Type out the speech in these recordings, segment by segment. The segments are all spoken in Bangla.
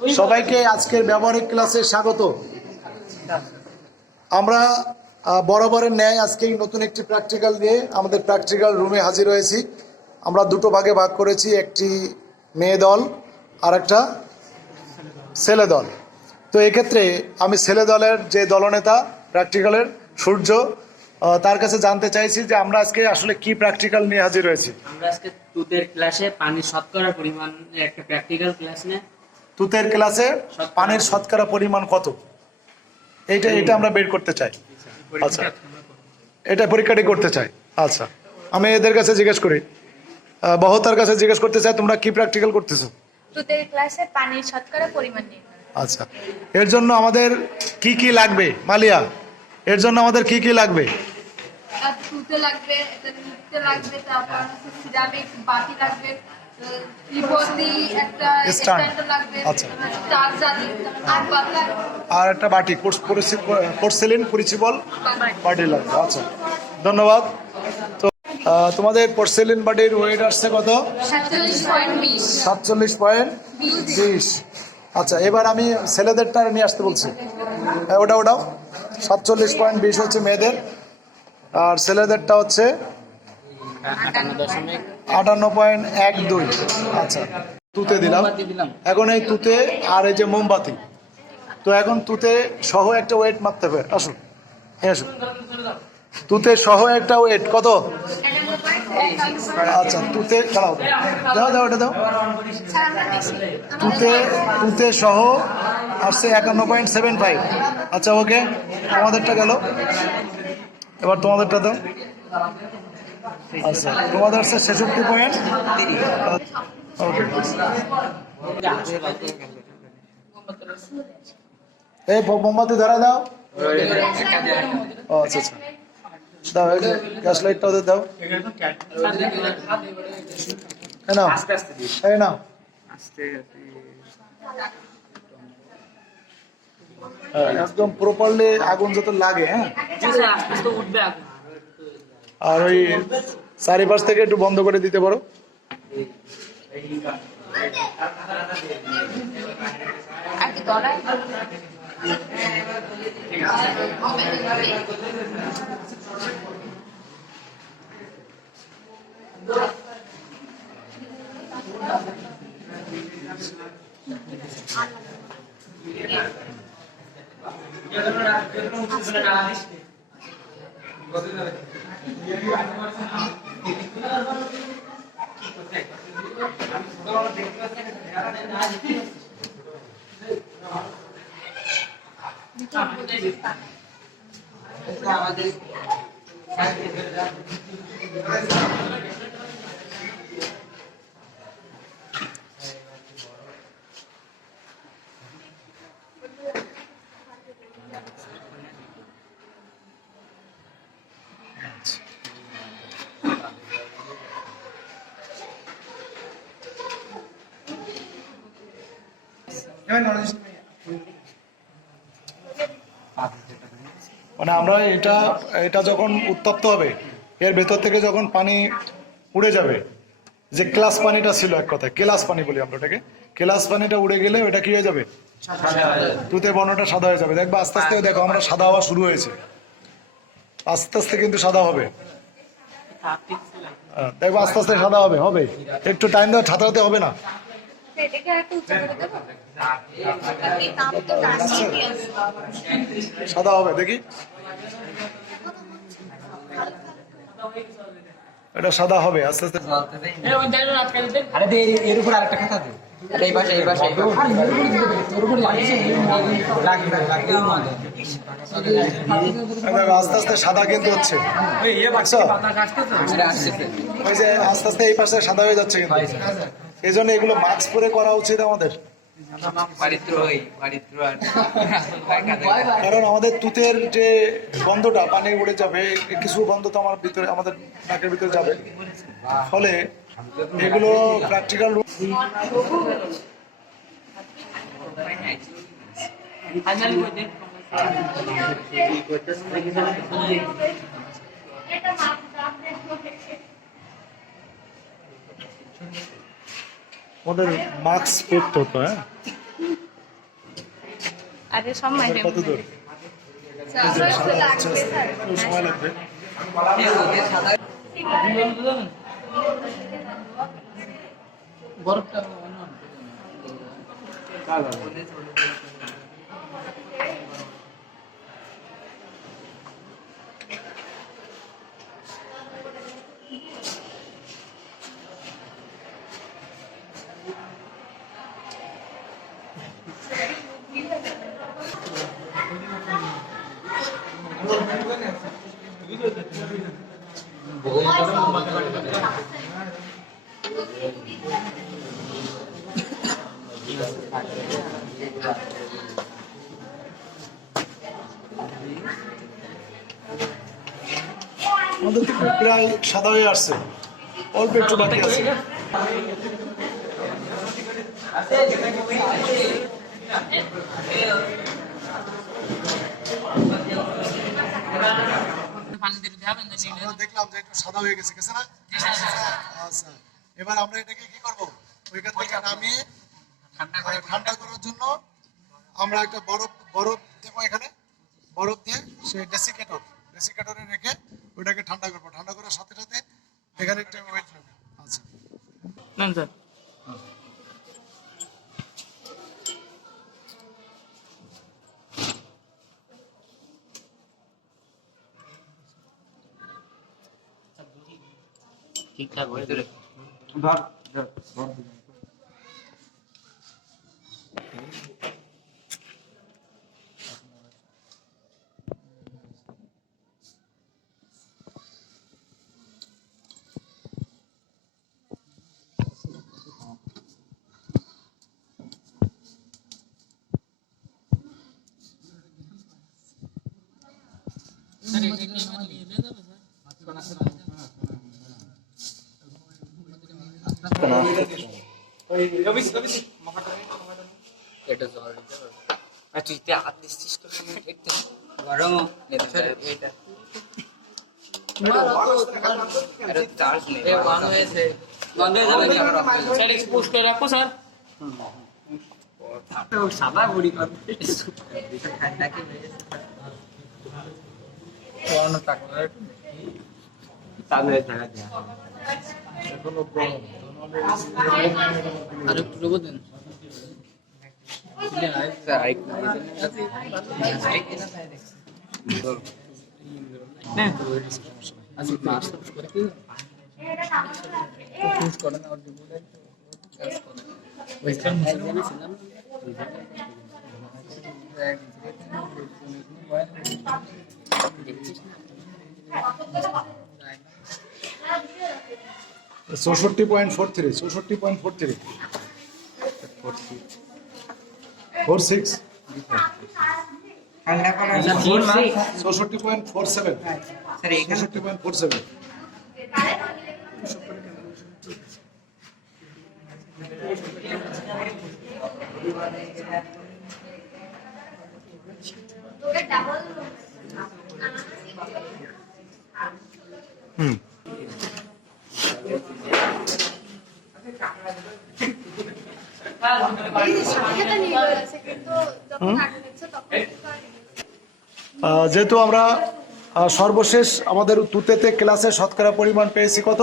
সবাইকে আজকের ব্যবহারিক ক্লাসে স্বাগত। আমরা বরাবরের ন্যায় আজকে নতুন একটি প্র্যাকটিক্যাল নিয়ে আমাদের প্র্যাকটিক্যাল রুমে হাজির হয়েছি। আমরা দুটো ভাগে ভাগ করেছি, একটি মেয়ে দল আর একটা ছেলে দল। তো এক্ষেত্রে আমি ছেলে দলের যে দলনেতা প্র্যাকটিক্যালের সূর্য, তার কাছে জানতে চাইছি যে আমরা আজকে আসলে কি প্র্যাকটিক্যাল নিয়ে হাজির হয়েছি। আমরা আজকে তুতের ক্লাসে পানির শতকরা পরিমাণ একটা প্র্যাকটিক্যাল ক্লাস নিয়ে তুতের ক্লাসে পানির শতকরা পরিমাণ কত, এটা আমরা বের করতে চাই। আচ্ছা, এটা পরীক্ষাটি করতে চাই। আচ্ছা, আমি এদের কাছে জিজ্ঞেস করি, বহতার কাছে জিজ্ঞেস করতে চাই, তোমরা কি প্র্যাকটিক্যাল করতেছো? তুতের ক্লাসে পানির শতকরা পরিমাণ নির্ণয়। আচ্ছা, এর জন্য আমাদের কি কি লাগবে মালিয়া? এর জন্য আমাদের কি কি লাগবে? তুতে লাগবে, তুতে লাগবে, তারপর সিরামিক বাটি লাগবে, ত্রিপতি একটা স্ট্যান্ড লাগবে, আচ্ছা, চার জালি আর পাতলা আর একটা বাটি পোর্সেলিন কুরিচিবল বাটি লাগবে। আচ্ছা, ধন্যবাদ। তো তোমাদের পোর্সেলিন বাটির ওয়েট আসছে কত? 47.20। আচ্ছা, এবার আমি ছেলেদেরটা নিয়ে আসতে বলছি। ওটাও 47.20 হচ্ছে মেয়েদের, আর ছেলেদেরটা হচ্ছে 58.12। আচ্ছা, তুতে দিলাম। এখন এই তুতে আর এই যে মোমবাতি, তো এখন তুতে সহ একটা ওয়েট মাপতে হবে। আসুন, আসুন, তুতে সহ একটা ওয়েট কত? আচ্ছা, তুতে দাও এটা দাও। তুতে সহ আসছে 51.75। আচ্ছা, ওকে, তোমাদেরটা গেল। এবার তোমাদেরটা দাও। আচ্ছা, তোমাদের আসছে 66 ওকে। এই মোমবাতি ধরা দাও। ও আচ্ছা আচ্ছা, দাও, গ্যাস লাইটটা ওদের দাও। নাও, এই নাও। একদম প্রপারলি আগুন যত লাগে, হ্যাঁ, আর ওই চারিপাশ থেকে একটু বন্ধ করে দিতে পারো। মানে আমরা এটা যখন উত্তপ্ত হবে, এর ভেতর থেকে যখন পানি উড়ে যাবে, যে ক্লাস পানিটা ছিল, এক কথায় কেলাস পানি বলি আমরা ওটাকে, কেলাস পানিটা উড়ে গেলে ওটা কি হয়ে যাবে? তুতের বর্ণটা সাদা হয়ে যাবে। দেখবো আস্তে আস্তে, দেখো আমরা সাদা হওয়া শুরু হয়েছে, আস্তে আস্তে কিন্তু সাদা হবে। দেখবো আস্তে আস্তে সাদা হবে। একটু টাইম দাও, ছাতাতে হবে না। সাদা হবে, দেখি এটা সাদা হবে আস্তে আস্তে। এর উপর আরেকটা কথা দে। আস্তে আস্তে সাদা কিন্তু হচ্ছে, ওই যে আস্তে আস্তে এই পাশে সাদা হয়ে যাচ্ছে কিন্তু। এই জন্য এগুলো মাস্ক পরে করা উচিত আমাদের, কারণ আমাদের তুতের যে গন্ধটা পানি উড়ে যাবে, কিছু গন্ধ তো আমার ভিতরে, আমাদের নাকের ভিতরে যাবে, ফলে এগুলো প্র্যাকটিক্যাল আমাদের মাস্ক পরতে হতো, হ্যাঁ। আরে সময় দেব কত দূর স্যার একটু লাগবে স্যার একটু সময় লাগবে আমাদের তো প্রায় সাদা হয়ে আসছে, অল্প একটু বাকি আছে। আমরা দেখলাম যে একটু সাদা হয়ে গেছে, গেছে না? আচ্ছা, এবার আমরা এটাকে কি করব? ওইখান থেকে নামিয়ে ঠান্ডা করার জন্য আমরা একটা বরফ দেবো এখানে, বরফ দিয়ে সেই ডেসিকেটরে রেখে ওইটাকে ঠান্ডা করবো। ঠান্ডা করার সাথে সাথে এখানে একটা ওয়েট নেবে। আচ্ছা না স্যার ঠিকঠাক হয়ে ধরে এটা জল দিতে হবে আর তুই তে হাত দিচ্ছিস তো একটু গরম এটা আরে চার্জ নেই অন হয়েছে বন্ধ হয়ে যাবে স্যার এক্সপোজ করে রাখো স্যার সাদা বড়ি করতে ঠান্ডা কি অন টাকা তাহলে জায়গা দেয়া এখনো গরম আর একটু রোদ দেন চৌষট্টি পয়েন্ট 46 64.47 যেহেতু আমরা সর্বশেষ আমাদের তুতেতে ক্লাসে শতকরা পরিমাণ পেয়েছি কত?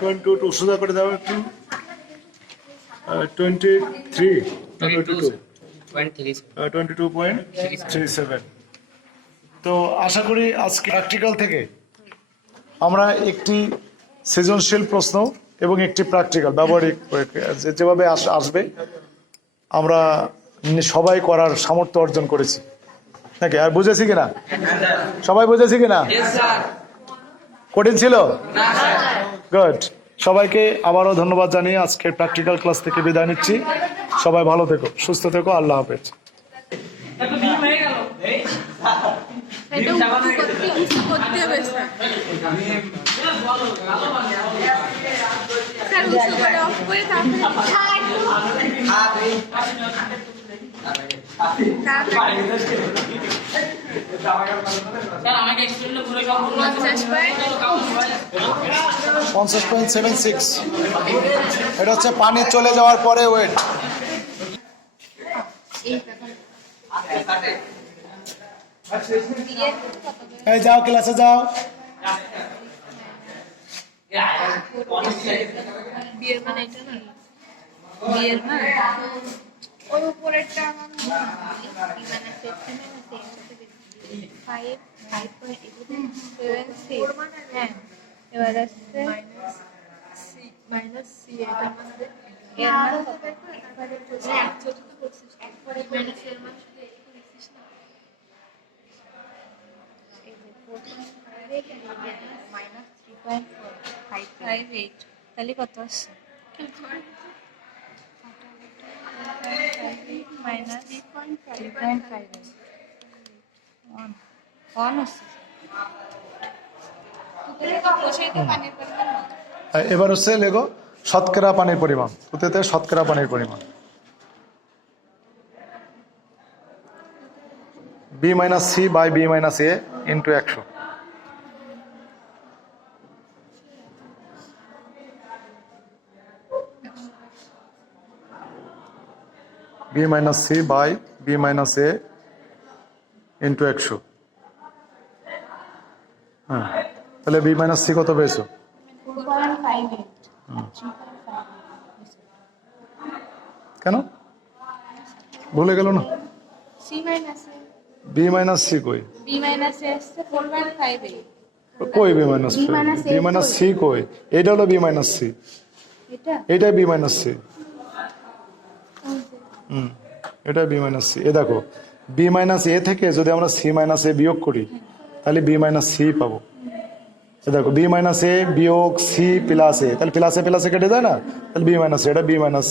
22 সোজা করে দাও একটু 22.37। তো আশা করি আজকে প্র্যাকটিক্যাল থেকে আমরা একটি সৃজনশীল প্রশ্ন এবং একটি প্র্যাকটিক্যাল ব্যবহারিক যেভাবে আসবে আমরা সবাই করার সামর্থ্য অর্জন করেছি নাকি? আর বুঝেছি কিনা? সবাই বুঝেছি কিনা? কঠিন ছিল? গুড। সবাইকে আবারও ধন্যবাদ জানিয়ে আজকের প্র্যাকটিক্যাল ক্লাস থেকে বিদায় নিচ্ছি। সবাই ভালো থেকো, সুস্থ থেকো, আল্লাহ হাফেজ। আমাকে এক্সপ্লেন পুরো সম্পূর্ণ 50.76 এটা হচ্ছে পানি চলে যাওয়ার পরে ওয়েট। এই দেখুন এই যাও ক্লাসে যাও। বিয়ের মানে এটা না বিয়ের মানে ওই উপরেরটা আমার মানে সেকশনে না five five point seven six হ্যাঁ এবার আসছে মাইনাস সি এটা মানে এর মান একবারে মাইনাস এর মান মাইনাস 3.558 তাহলে কত আসছে মাইনাস 3.5 1 আসছে এবার হচ্ছে লেগো শতকরা পানির পরিমাণ, পুঁতেতে শতকরা পানির পরিমাণ। B minus C by B minus A into 100। B minus C by B minus A into 100। হ্যাঁ, তাহলে বি মাইনাস সি কত পেয়েছো? 4.58 কেন ভুলে গেল না? C minus B minus C কই? বি মাইনাস এ আসছে 4.58 কই B minus B minus C কই? এটা হলো বি মাইনাস সি, এটা এটাই বি মাইনাস সি। এটা বি মাইনাস সি। এ দেখো বি মাইনাস এ থেকে যদি আমরা সি মাইনাস এ বিয়োগ করি তাহলে বি মাইনাস সি পাবো। এ দেখো বি মাইনাস এ বিয়োগ সি প্লাস এ, তাহলে প্লাসে কেটে যায় না, তাহলে বি মাইনাস এটা বি মাইনাস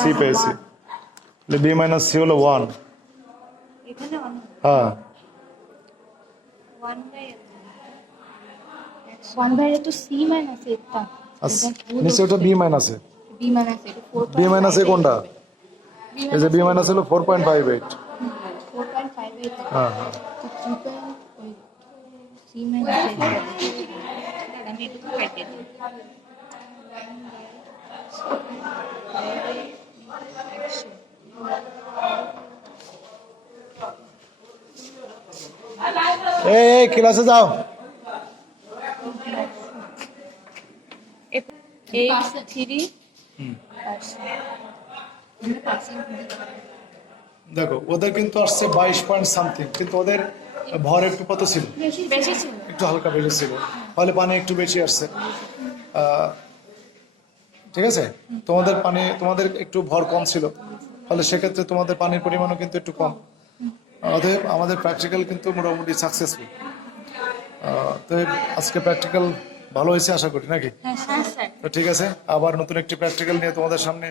সি পেয়েছি। তাহলে বি মাইনাস সি হলো 1। এখানে হ্যাঁ 1 বাই তো সি মাইনাস এটা নিচে ওটা বি মাইনাস এ। বি মাইনাস এটা 4. বি মাইনাস এ কোনটা? এই যে বি মাইনাস হলো 4.58। 4.58 হ্যাঁ হ্যাঁ সি মাইনাস আমি একটু কাটে দিই এই ক্লাসে যাও। 83 দেখো ওদের কিন্তু আসছে 22 পয়েন্ট সামথিং, কিন্তু ওদের ভর একটু কত ছিল? বেশি ছিল একটু হালকা বেশি ছিল, ফলে পানি একটু বেশি আসছে। ঠিক আছে, তোমাদের একটু ভর কম ছিল, ফলে সেক্ষেত্রে তোমাদের পানির পরিমাণও কিন্তু একটু কম। অতএব আমাদের প্র্যাকটিক্যাল কিন্তু মোটামুটি সাকসেসফুল। তো আজকে প্র্যাকটিক্যাল ভালো হয়েছে আশা করি নাকি? হ্যাঁ স্যার তো ঠিক আছে, আবার নতুন একটি প্র্যাকটিক্যাল নিয়ে তোমাদের সামনে